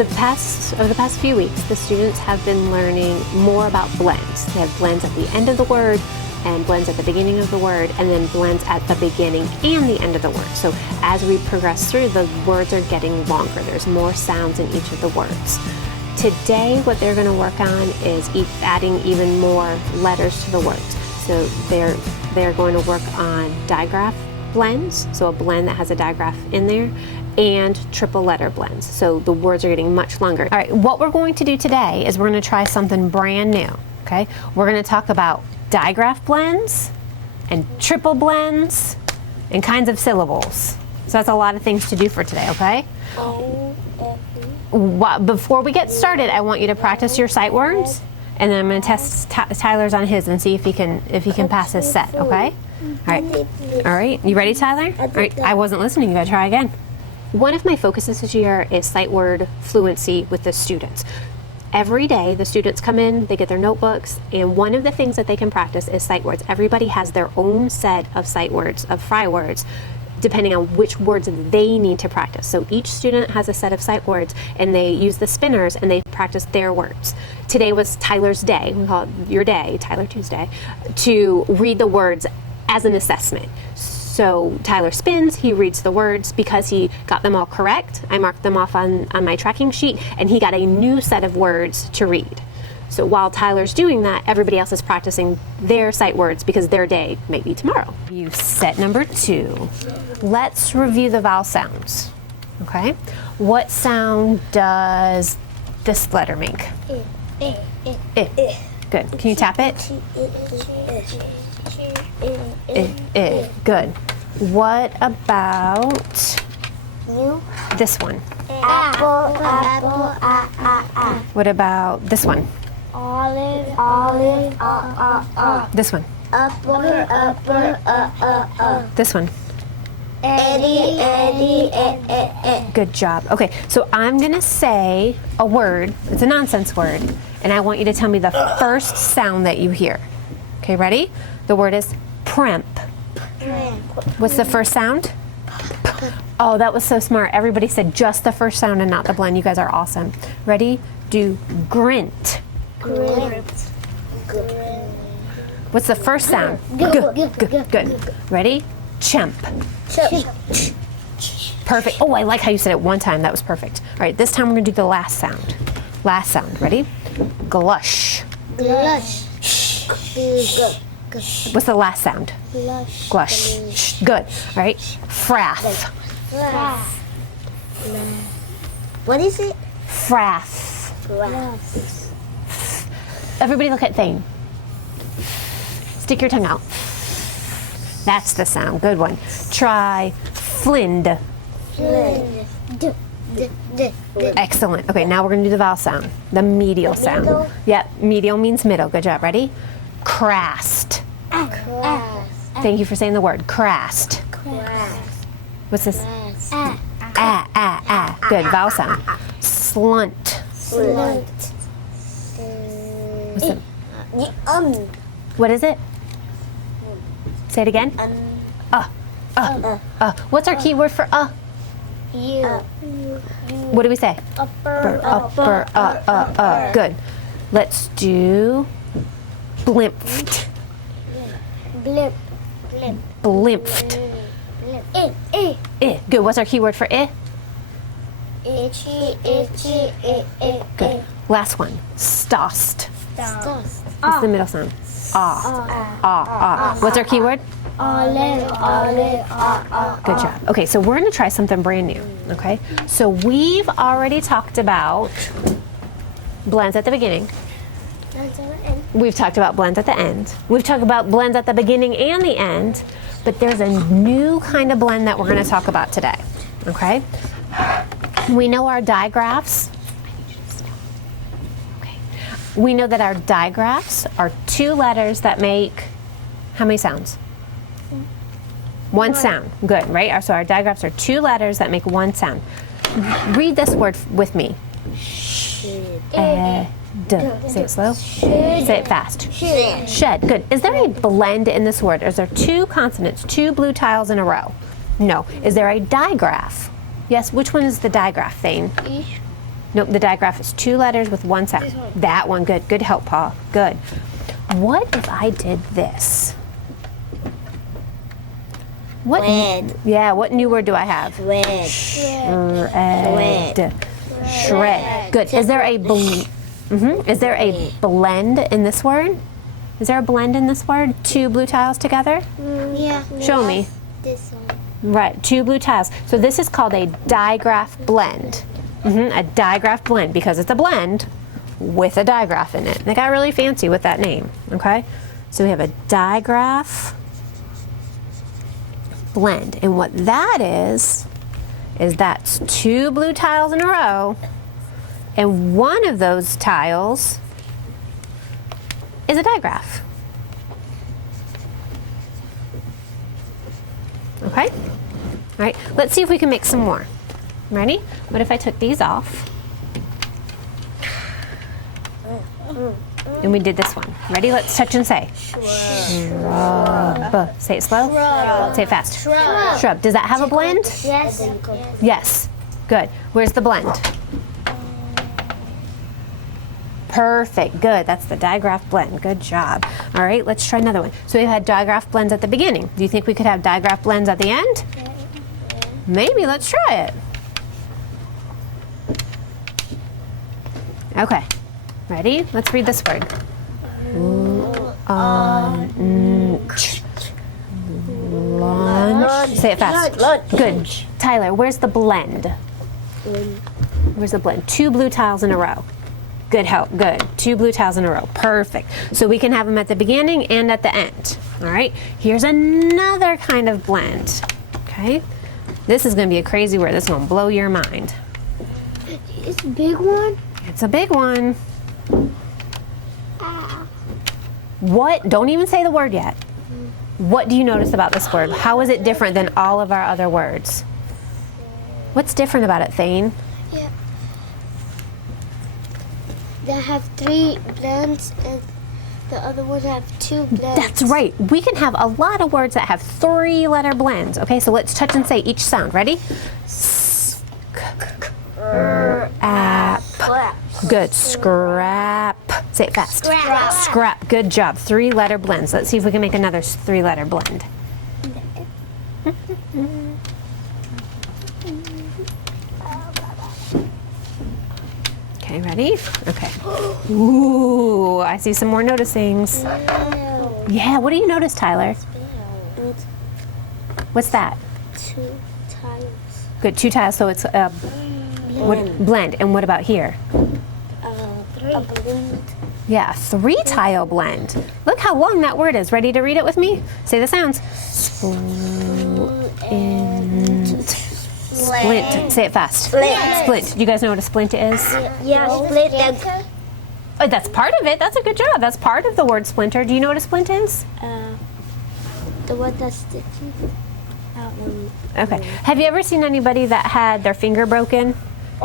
over the past few weeks, the students have been learning more about blends. They have blends at the end of the word and blends at the beginning of the word, and then blends at the beginning and the end of the word. So as we progress through, the words are getting longer. There's more sounds in each of the words. Today, what they're going to work on is adding even more letters to the words. So they're going to work on digraph blends, so a blend that has a digraph in there, and triple letter blends. So the words are getting much longer. All right, what we're going to do today is we're going to try something brand new, okay? We're going to talk about digraph blends and triple blends and kinds of syllables. So that's a lot of things to do for today, okay? Before we get started, I want you to practice your sight words, and then I'm going to test Tyler's on his and see if he can pass his set, okay? All right, you ready, Tyler? All right, I wasn't listening, you gotta try again. One of my focuses this year is sight word fluency with the students. Every day, the students come in, they get their notebooks, and one of the things that they can practice is sight words. Everybody has their own set of sight words, of fry words, depending on which words they need to practice. So each student has a set of sight words, and they use the spinners, and they practice their words. Today was Tyler's day, we call it your day, Tyler Tuesday, to read the words as an assessment. So Tyler spins, he reads the words. Because he got them all correct, I marked them off on my tracking sheet, and he got a new set of words to read. So while Tyler's doing that, everybody else is practicing their sight words because their day may be tomorrow. You set number 2. Let's review the vowel sounds, okay? What sound does this letter make? I. Good. Can you tap it? Good. What about this one? Apple, What about this one? Olive, This one? This one? Eddie. Good job. Okay, so I'm gonna say a word. It's a nonsense word, and I want you to tell me the first sound that you hear. Okay, ready? The word is primp. What's the first sound? Oh, that was so smart. Everybody said just the first sound and not the blend. You guys are awesome. Ready? Do grint. What's the first sound? Good. Ready? Chimp. Perfect. Oh, I like how you said it one time. That was perfect. All right, this time we're gonna do the last sound. Last sound. Ready? Glush. What's the last sound? Glush. Good. All right. Fraff. What is it? Fraff. Everybody look at Thane. Stick your tongue out. That's the sound. Good one. Try flind. Excellent. Okay, now we're going to do the vowel sound. The medial sound. Middle? Yep, medial means middle. Good job. Ready? Crast. Thank you for saying the word. Crast. What's this? Good. Vowel sound. Slunt. What's it? What is it? Say it again. What's our key word for What do we say? Upper. Good. Let's do blimped. Blimped. Good. What's our key word for Itchy. Good. Last one. Stossed. What's the middle sound? What's our key word? Olive. Good job. Okay, so we're going to try something brand new, okay? So we've already talked about blends at the beginning. We've talked about blends at the end. We've talked about blends at the beginning and the end, but there's a new kind of blend that we're going to talk about today, okay? We know our digraphs. We know that our digraphs are 2 letters that make how many sounds? One sound. Good, right? So our digraphs are 2 letters that make 1 sound. Read this word with me. Say it slow. Say it fast. Shed. Good. Is there a blend in this word? Is there 2 consonants, 2 blue tiles in a row? No. Is there a digraph? Yes. Which one is the digraph, Thane? Nope, the digraph is 2 letters with 1 sound. This one. That one, good. Good help, Paul. Good. What if I did this? What? Red. Yeah, what new word do I have? Red. Shred. Shred. Good. Is there a is there a blend in this word? Is there a blend in this word? 2 blue tiles together? Yeah. Show me. This one. Right, 2 blue tiles. So this is called a digraph blend. A digraph blend because it's a blend with a digraph in it. They got really fancy with that name, okay? So we have a digraph blend. And what that is that's 2 blue tiles in a row, and one of those tiles is a digraph. Okay? All right, let's see if we can make some more. Ready? What if I took these off? And we did this one. Ready? Let's touch and say. Shrub. Say it slow. Shrub. Say it fast. Shrub. Shrub. Does that have a blend? Yes. Yes. Good. Where's the blend? Perfect. Good. That's the digraph blend. Good job. All right, let's try another one. So we had digraph blends at the beginning. Do you think we could have digraph blends at the end? Maybe. Let's try it. Okay. Ready? Let's read this word. Lunch. Say it fast. Good. Tyler, where's the blend? Where's the blend? 2 blue tiles in a row. Good help. Good. 2 blue tiles in a row. Perfect. So we can have them at the beginning and at the end. All right. Here's another kind of blend. Okay. This is going to be a crazy word. This is going to blow your mind. It's a big one. It's a big one. What? Don't even say the word yet. What do you notice about this word? How is it different than all of our other words? What's different about it, Thane? Yeah. They have 3 blends and the other ones have 2 blends. That's right. We can have a lot of words that have 3-letter blends. Okay, so let's touch and say each sound. Ready? Scrap. Good. Scrap. Say it fast. Scrap. Scrap. Good job. 3-letter blends. Let's see if we can make another 3-letter blend. Okay, ready? Okay. Ooh, I see some more noticings. Yeah, what do you notice, Tyler? What's that? 2 tiles. Good, 2 tiles, so it's a blend. And what about here? 3. A blend. Yeah, a 3-tile blend. Look how long that word is. Ready to read it with me? Say the sounds. Splint. Say it fast. Splint. Do you guys know what a splint is? Yeah, split them. Oh, that's part of it. That's a good job. That's part of the word splinter. Do you know what a splint is? The one that's sticky. Okay. Have you ever seen anybody that had their finger broken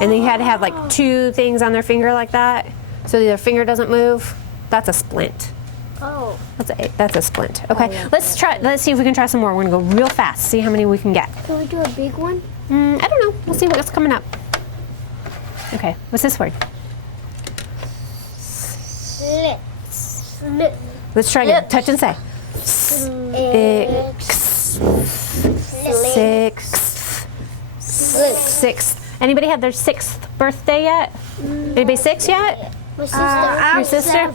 and they had to have like 2 things on their finger like that so their finger doesn't move? That's a splint. Oh. That's a splint. Okay. Let's see if we can try some more. We're gonna go real fast. See how many we can get. Can we do a big one? I don't know. We'll see what's coming up. Okay. What's this word? Slit. Slit. Let's try again. Touch and say. Sixth. Anybody had their 6th birthday yet? Anybody 6 yet? My sister. Your sister?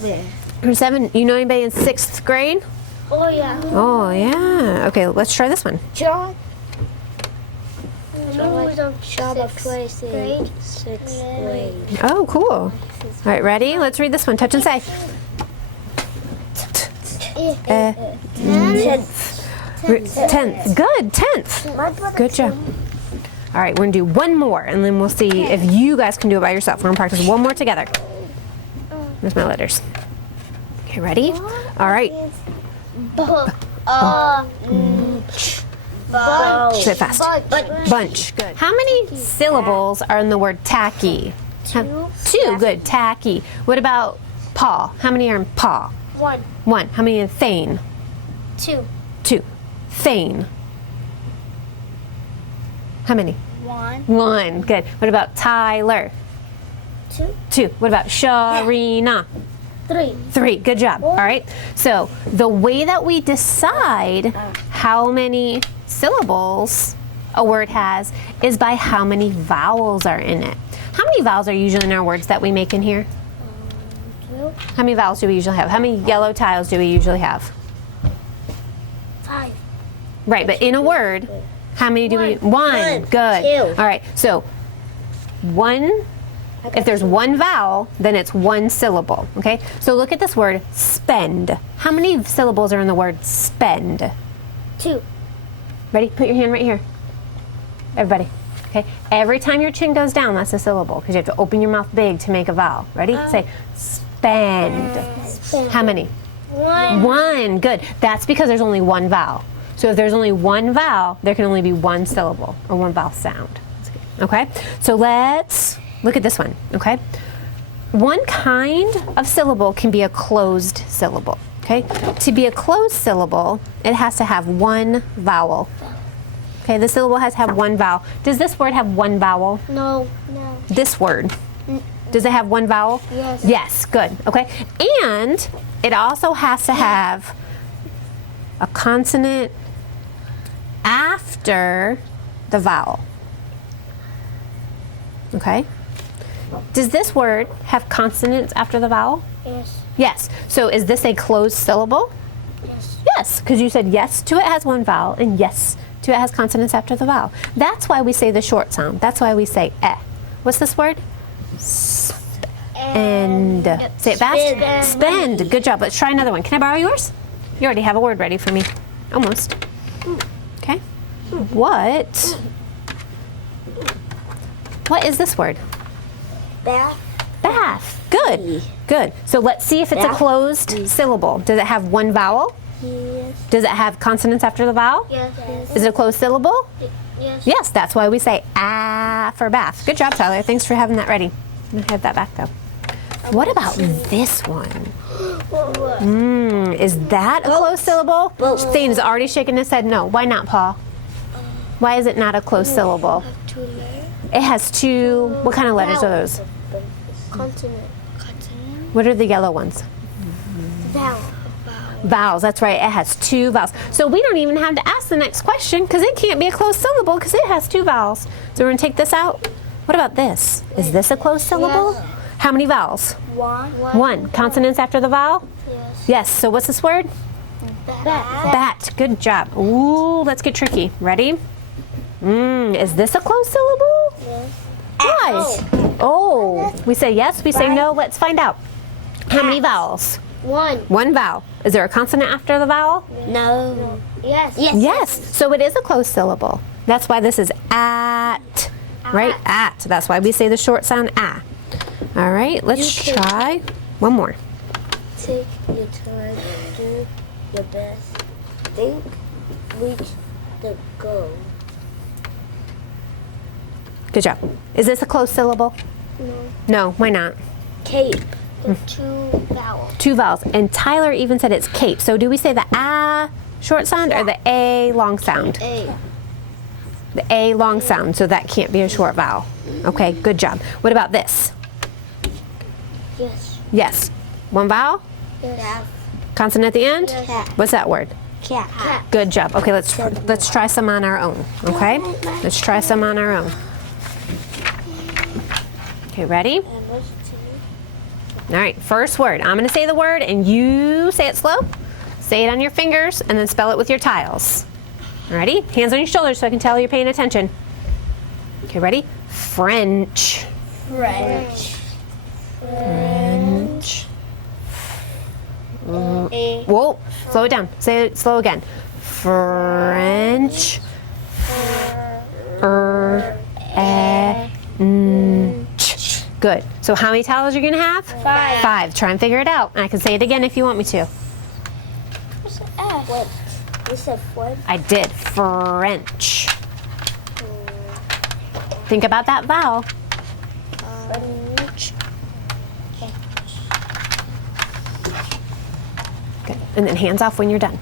7. You know anybody in 6th grade? Oh, yeah. Oh, yeah. Okay, let's try this one. John. Sixth grade. Oh, cool. All right, ready? Let's read this one. Touch and say. Tenth. Good, 10th. Good job. All right, we're gonna do one more, and then we'll see if you guys can do it by yourself. We're gonna practice one more together. There's my letters. Okay, ready? All right. Say it fast. Bunch. Good. How many syllables are in the word tacky? 2. Good. Tacky. What about paw? How many are in paw? 1. 1. How many in thane? 2. 2. Thane. How many? 1. 1. Good. What about Tyler? 2. 2. What about Sharina? 3. 3. Good job. All right. So the way that we decide how many syllables a word has is by how many vowels are in it. How many vowels are usually in our words that we make in here? 2. How many vowels do we usually have? How many yellow tiles do we usually have? 5. Right, but in a word, how many do we? 1. Good. 2. All right. So 1. If there's 1 vowel, then it's 1 syllable. Okay. So look at this word, spend. How many syllables are in the word spend? 2. Ready? Put your hand right here. Everybody. Okay. Every time your chin goes down, that's a syllable because you have to open your mouth big to make a vowel. Ready? Say spend. How many? 1. 1. Good. That's because there's only 1 vowel. So if there's only 1 vowel, there can only be 1 syllable or 1 vowel sound. Okay? So let's look at this one. Okay? One kind of syllable can be a closed syllable. Okay? To be a closed syllable, it has to have 1 vowel. Okay, the syllable has to have 1 vowel. Does this word have 1 vowel? No. No. This word. Does it have 1 vowel? Yes. Yes, good. Okay. And it also has to have a consonant after the vowel. Okay. Does this word have consonants after the vowel? Yes. Yes. So is this a closed syllable? Yes. Yes, because you said yes to it has 1 vowel and yes to it has consonants after the vowel. That's why we say the short sound. That's why we say eh. What's this word? Spend. Say it fast. Spend. Good job. Let's try another one. Can I borrow yours? You already have a word ready for me. Almost. Okay. What is this word? Bath. Bath. Good. Good. So let's see if it's a closed syllable. Does it have 1 vowel? Yes. Does it have consonants after the vowel? Yes. Is it a closed syllable? Yes. Yes, that's why we say ah for bath. Good job, Tyler. Thanks for having that ready. I'm going to have that back though. What about this one? What? Is that a closed syllable? Thane's already shaking his head no. Why not, Paul? Why is it not a closed syllable? 2 letters. It has 2, what kind of letters are those? Consonant. Consonant. What are the yellow ones? Vowel. Vowels, that's right. It has 2 vowels. So we don't even have to ask the next question because it can't be a closed syllable because it has 2 vowels. So we're going to take this out. What about this? Is this a closed syllable? Yes. How many vowels? 1. 1. Consonants after the vowel? Yes. Yes. So what's this word? Bat. Bat. Good job. Ooh, let's get tricky. Ready? Is this a closed syllable? Yes. Why? Oh, we say yes, we say no. Let's find out. How many vowels? 1. 1 vowel. Is there a consonant after the vowel? No. Yes. Yes. So it is a closed syllable. That's why this is at. Right? At. That's why we say the short sound ah. All right, let's try one more. Take your time. Do your best. Think. Reach the goal. Good job. Is this a closed syllable? No. No, why not? Cape. The 2 vowels. 2 vowels. And Tyler even said it's cape. So do we say the ah short sound or the a long sound? A. The a long sound, so that can't be a short vowel. Okay, good job. What about this? Yes. Yes. 1 vowel? Yes. Consonant at the end? Cat. What's that word? Cat. Cat. Good job. Okay, let's try some on our own. Okay? Let's try some on our own. Okay, ready? And what's 2? All right, first word. I'm going to say the word and you say it slow. Say it on your fingers and then spell it with your tiles. Ready? Hands on your shoulders so I can tell you're paying attention. Okay, ready? French. French. French. A. Whoa, slow it down. Say it slow again. French. Good. So how many tiles are you going to have? 5. 5. Try and figure it out. And I can say it again if you want me to. What's the F? What? You said what? I did. French. Think about that vowel. French. Good. And then hands off when you're done.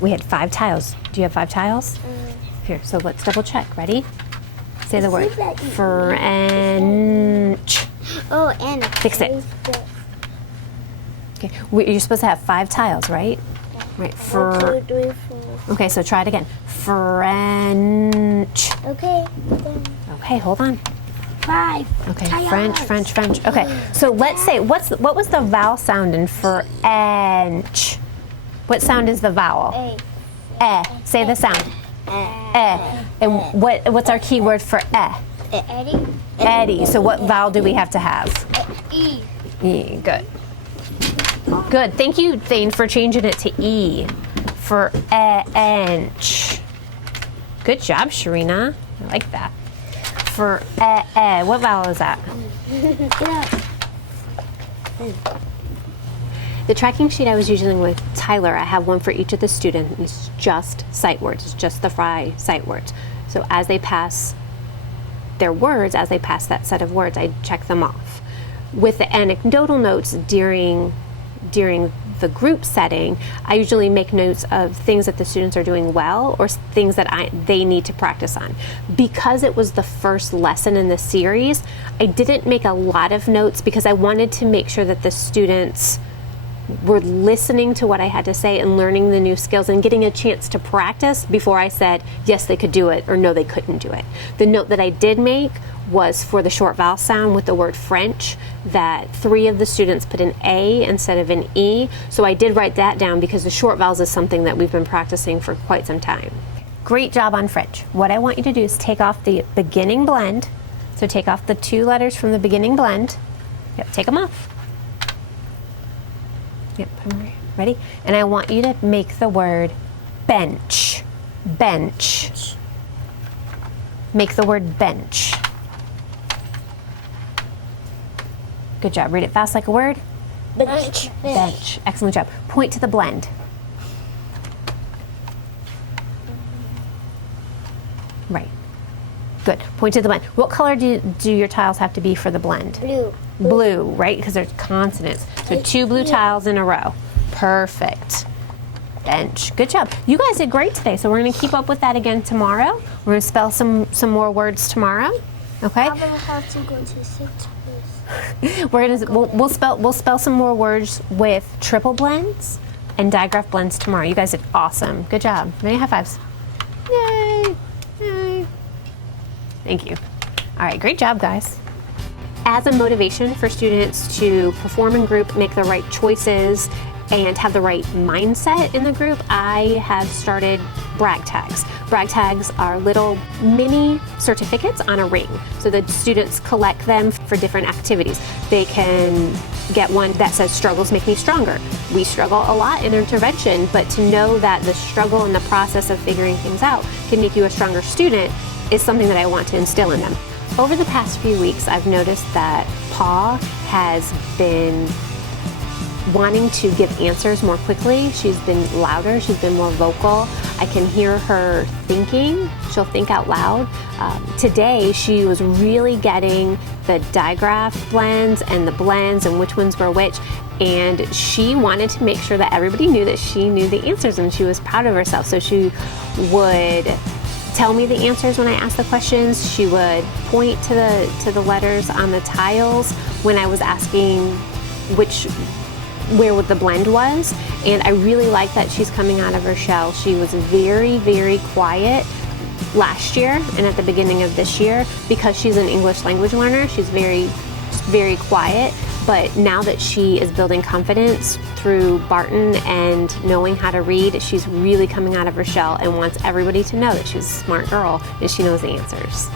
We had 5 tiles. Do you have 5 tiles? Here, so let's double check. Ready? Say the word. French. Oh, and Fix it. Okay. You're supposed to have 5 tiles, right? Right. 1, 2, 3, 4. Okay, so try it again. French. Okay. Then Okay, hold on. 5. Okay, Tiles. French. Okay, so let's say what was the vowel sound in French? What sound is the vowel? A. Say the sound. And what's our key word for Eddie. Eddie. So what vowel do we have to have? E. E. Good. Good. Thank you, Thane, for changing it to E for ench. Good job, Sharina. I like that. For what vowel is that? The tracking sheet I was using with Tyler, I have one for each of the students. It's just sight words. It's just the Fry sight words. So as they pass their words, as they pass that set of words, I check them off. With the anecdotal notes during the group setting, I usually make notes of things that the students are doing well or things that they need to practice on. Because it was the first lesson in the series, I didn't make a lot of notes because I wanted to make sure that the students were listening to what I had to say and learning the new skills and getting a chance to practice before I said yes they could do it or no they couldn't do it. The note that I did make was for the short vowel sound with the word French, that 3 of the students put an A instead of an E. So I did write that down because the short vowels is something that we've been practicing for quite some time. Great job on French. What I want you to do is take off the beginning blend. So take off the 2 letters from the beginning blend. Yep, take them off. Yep, put them right. Ready? And I want you to make the word bench. Bench. Make the word bench. Good job. Read it fast like a word. Bench. Bench. Excellent job. Point to the blend. Right. Good. Point to the blend. What color do your tiles have to be for the blend? Blue. Blue, right? Because there's consonants. So 2 blue tiles in a row. Perfect. Bench. Good job. You guys did great today. So we're going to keep up with that again tomorrow. We're going to spell some more words tomorrow. Okay? I'm gonna have to go to 6 please. We'll spell some more words with triple blends and digraph blends tomorrow. You guys did awesome. Good job. Many high fives. Yay. Yay. Thank you. All right, great job, guys. As a motivation for students to perform in group, make the right choices, and have the right mindset in the group, I have started brag tags. Brag tags are little mini certificates on a ring. So the students collect them for different activities. They can get one that says struggles make me stronger. We struggle a lot in intervention, but to know that the struggle and the process of figuring things out can make you a stronger student is something that I want to instill in them. Over the past few weeks, I've noticed that Paw has been wanting to give answers more quickly. She's been louder, she's been more vocal. I can hear her thinking. She'll think out loud. Today, she was really getting the digraph blends and the blends and which ones were which. And she wanted to make sure that everybody knew that she knew the answers and she was proud of herself. So she would tell me the answers when I asked the questions. She would point to the letters on the tiles when I was asking where the blend was, and I really like that she's coming out of her shell. She was very, very quiet last year and at the beginning of this year because she's an English language learner. She's very, very quiet, but now that she is building confidence through Barton and knowing how to read, she's really coming out of her shell and wants everybody to know that she's a smart girl and she knows the answers.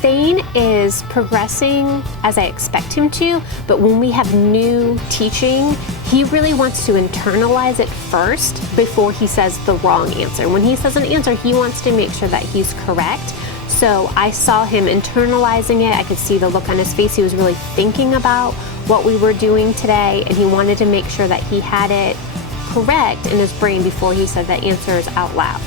Thane is progressing as I expect him to, but when we have new teaching, he really wants to internalize it first before he says the wrong answer. When he says an answer, he wants to make sure that he's correct. So I saw him internalizing it. I could see the look on his face. He was really thinking about what we were doing today, and he wanted to make sure that he had it correct in his brain before he said the answers out loud.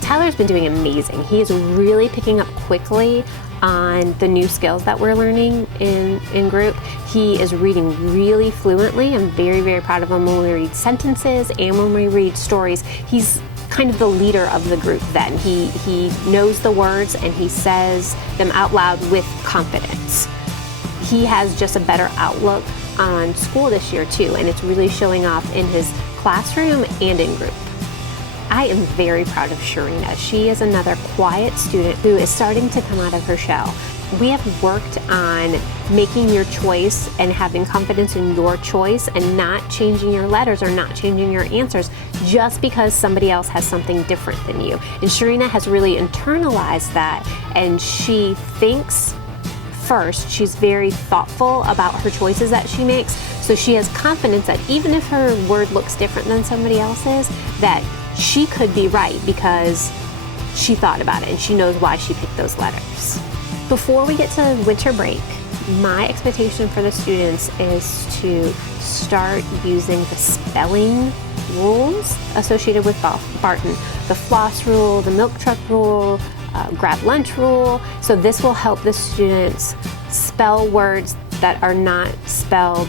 Tyler's been doing amazing. He is really picking up quickly on the new skills that we're learning in group. He is reading really fluently. I'm very, very proud of him when we read sentences and when we read stories. He's kind of the leader of the group then. He knows the words and he says them out loud with confidence. He has just a better outlook on school this year too, and it's really showing off in his classroom and in group. I am very proud of Sharina. She is another quiet student who is starting to come out of her shell. We have worked on making your choice and having confidence in your choice and not changing your letters or not changing your answers just because somebody else has something different than you. And Sharina has really internalized that, and she thinks first. She's very thoughtful about her choices that she makes, so she has confidence that even if her word looks different than somebody else's, that she could be right because she thought about it and she knows why she picked those letters. Before we get to winter break, my expectation for the students is to start using the spelling rules associated with Barton. The floss rule, the milk truck rule, grab lunch rule. So this will help the students spell words that are not spelled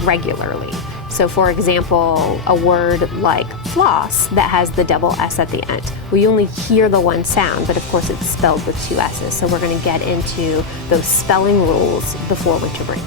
regularly. So for example, a word like floss that has the double S at the end. We only hear the one sound, but of course it's spelled with two S's. So we're going to get into those spelling rules before winter break.